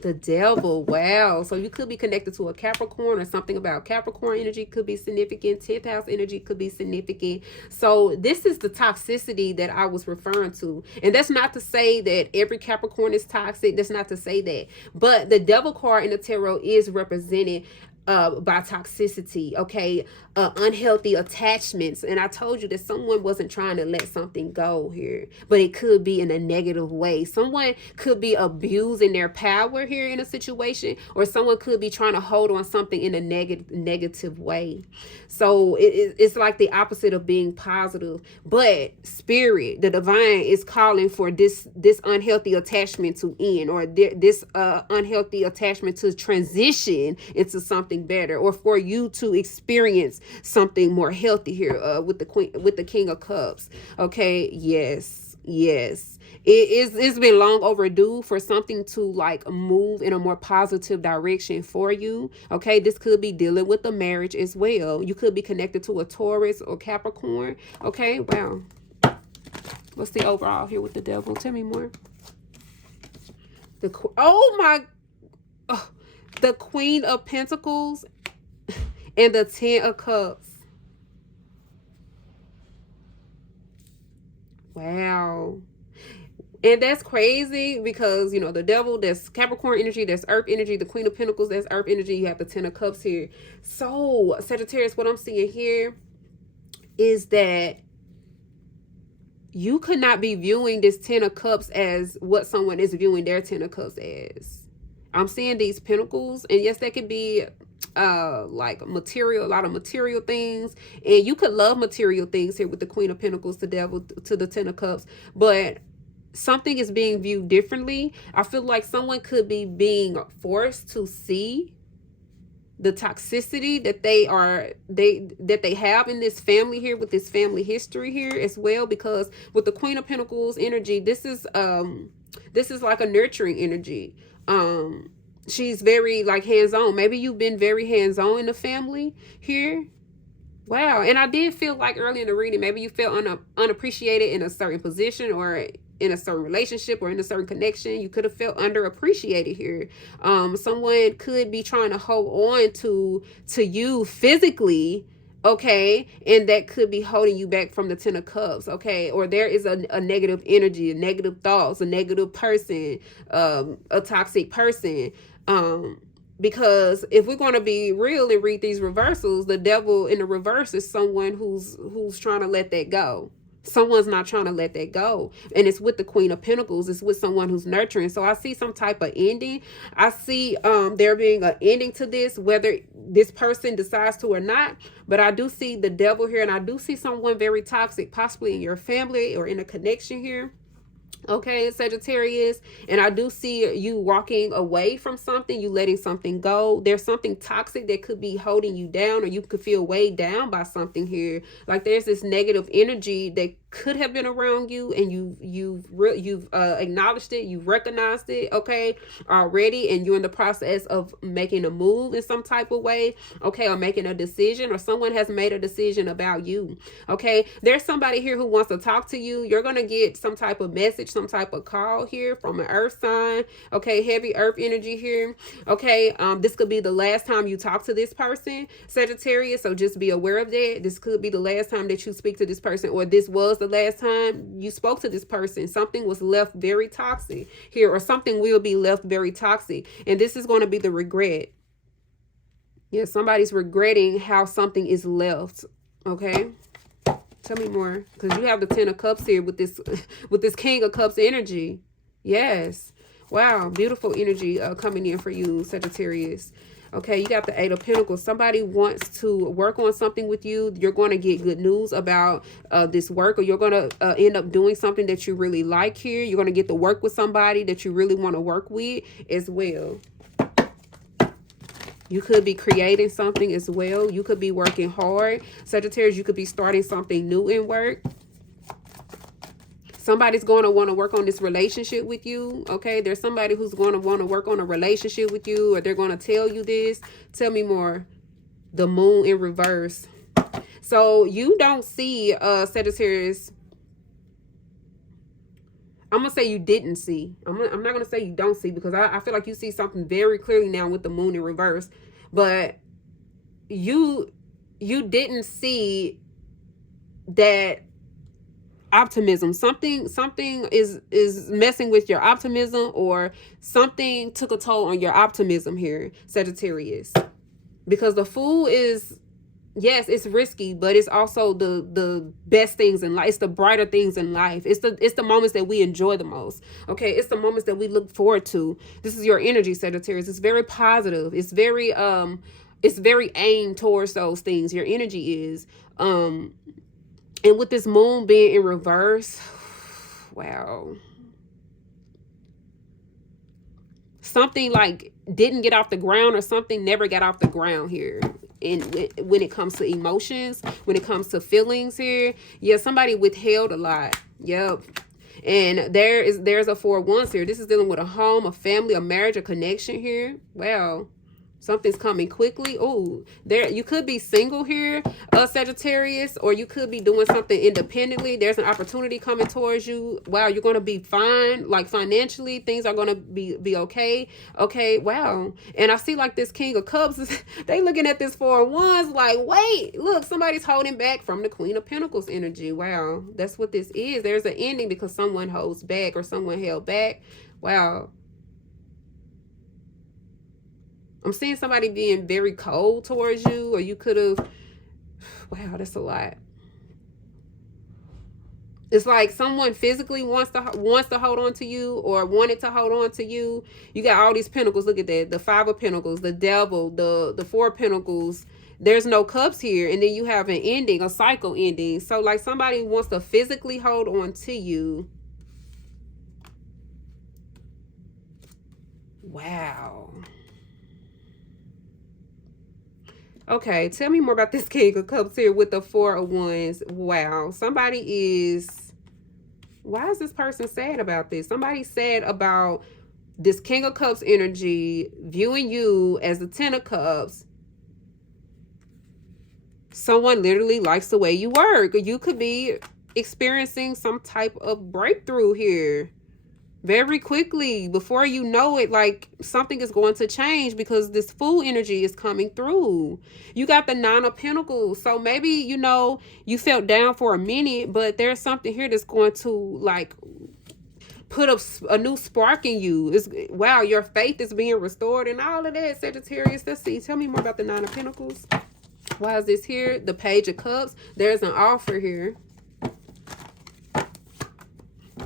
The Devil. Wow. So you could be connected to a Capricorn, or something about Capricorn energy could be significant. 10th house energy could be significant. So this is the toxicity that I was referring to. And that's not to say that every Capricorn is toxic. That's not to say that. But the Devil card in the tarot is represented by toxicity, okay, unhealthy attachments. And I told you that someone wasn't trying to let something go here, but it could be in a negative way. Someone could be abusing their power here in a situation, or someone could be trying to hold on something in a negative way. So it's like the opposite of being positive. But spirit, the divine, is calling for this unhealthy attachment to end, or this unhealthy attachment to transition into something better, or for you to experience something more healthy here with the King of Cups. Okay, yes, it's been long overdue for something to like move in a more positive direction for you. Okay, this could be dealing with a marriage as well. You could be connected to a Taurus or Capricorn. Okay, wow. What's the overall here with the Devil? Tell me more. The Queen of Pentacles and the 10 of Cups. Wow. And that's crazy because, the Devil, that's Capricorn energy, that's Earth energy. The Queen of Pentacles, that's Earth energy. You have the 10 of Cups here. So, Sagittarius, what I'm seeing here is that you could not be viewing this 10 of Cups as what someone is viewing their 10 of Cups as. I'm seeing these pentacles, and yes, that could be like material, a lot of material things, and you could love material things here with the Queen of Pentacles, the Devil, to the 10 of Cups, but something is being viewed differently. I feel like someone could be being forced to see the toxicity that they have in this family here, with this family history here as well, because with the Queen of Pentacles energy, this is like a nurturing energy. She's very like hands-on. Maybe you've been very hands-on in the family here. Wow. And I did feel like early in the reading, maybe you felt unappreciated in a certain position, or in a certain relationship, or in a certain connection. You could have felt underappreciated here. Someone could be trying to hold on to you physically, okay, and that could be holding you back from the 10 of Cups, okay, or there is a negative energy, a negative thoughts, a negative person, a toxic person, because if we're going to be real and read these reversals, the Devil in the reverse is someone who's trying to let that go. Someone's not trying to let that go. And it's with the Queen of Pentacles. It's with someone who's nurturing. So I see some type of ending. I see there being an ending to this, whether this person decides to or not. But I do see the devil here, and I do see someone very toxic, possibly in your family or in a connection here. Okay, Sagittarius, and I do see you walking away from something, you letting something go. There's something toxic that could be holding you down, or you could feel weighed down by something here. Like there's this negative energy that could have been around you, and you've acknowledged it, you've recognized it, okay, already, and you're in the process of making a move in some type of way, okay, or making a decision, or someone has made a decision about you. Okay, there's somebody here who wants to talk to you. You're gonna get some type of message, some type of call here from an earth sign. Okay, heavy earth energy here. Okay, this could be the last time you talk to this person, Sagittarius, so just be aware of that. This could be the last time that you speak to this person, or this was the last time you spoke to this person. Something was left very toxic here, or something will be left very toxic, and this is going to be the regret. Yeah, somebody's regretting how something is left. Okay, tell me more, because you have the Ten of Cups here with this King of Cups energy. Yes, wow, beautiful energy coming in for you, Sagittarius. Okay, you got the Eight of Pentacles. Somebody wants to work on something with you. You're going to get good news about this work, or you're going to end up doing something that you really like here. You're going to get to work with somebody that you really want to work with as well. You could be creating something as well. You could be working hard. Sagittarius, you could be starting something new in work. Somebody's going to want to work on this relationship with you. Okay, there's somebody who's going to want to work on a relationship with you, or they're going to tell you this. Tell me more. The Moon in reverse. So you don't see Sagittarius. I'm going to say you didn't see. I'm not going to say you don't see, because I feel like you see something very clearly now with the Moon in reverse. But you didn't see that optimism. Something is messing with your optimism, or something took a toll on your optimism here, Sagittarius. Because the Fool is, yes, it's risky, but it's also the best things in life. It's the brighter things in life. It's the moments that we enjoy the most. Okay, it's the moments that we look forward to. This is your energy, Sagittarius. It's very positive. It's very aimed towards those things. Your energy is and with this Moon being in reverse, wow. Something like didn't get off the ground, or something never got off the ground here. And when it comes to emotions, when it comes to feelings here, yeah, somebody withheld a lot. Yep. And there's a Four of Wands here. This is dealing with a home, a family, a marriage, a connection here. Wow. Something's coming quickly. Oh, there you could be single here, Sagittarius, or you could be doing something independently. There's an opportunity coming towards you. Wow, you're going to be fine, like financially, things are going to be okay. Okay, wow. And I see like this King of Cups, they looking at this Four of Wands like, wait, look, somebody's holding back from the Queen of Pentacles energy. Wow, that's what this is. There's an ending because someone holds back, or someone held back. Wow. I'm seeing somebody being very cold towards you, or you could have, wow, that's a lot. It's like someone physically wants to hold on to you, or wanted to hold on to you. You got all these pentacles. Look at that. The Five of Pentacles, the Devil, the Four of Pentacles. There's no cups here. And then you have an ending, a cycle ending. So like somebody wants to physically hold on to you. Wow. Okay, tell me more about this King of Cups here with the Four of Wands. Wow, somebody is... Why is this person sad about this? Somebody's sad about this King of Cups energy, viewing you as the Ten of Cups. Someone literally likes the way you work. You could be experiencing some type of breakthrough here. Very quickly, before you know it, like something is going to change, because this Fool energy is coming through. You got the Nine of Pentacles. So maybe, you know, you felt down for a minute, but there's something here that's going to like put up a new spark in you. Wow, your faith is being restored and all of that, Sagittarius. Let's see. Tell me more about the Nine of Pentacles. Why is this here? The Page of Cups. There's an offer here.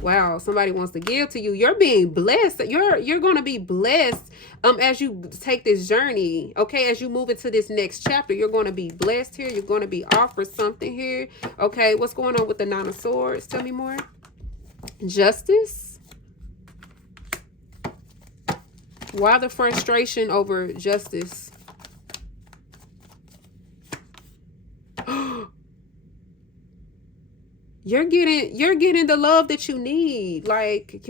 Wow, somebody wants to give to you. You're being blessed. You're going to be blessed as you take this journey. Okay, as you move into this next chapter, you're going to be blessed here. You're going to be offered something here. Okay, what's going on with the Nine of Swords? Tell me more. Justice. Why the frustration over justice? You're getting the love that you need. Like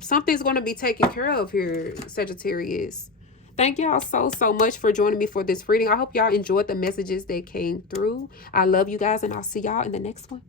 something's going to be taken care of here, Sagittarius. Thank y'all so much for joining me for this reading. I hope y'all enjoyed the messages that came through. I love you guys, and I'll see y'all in the next one.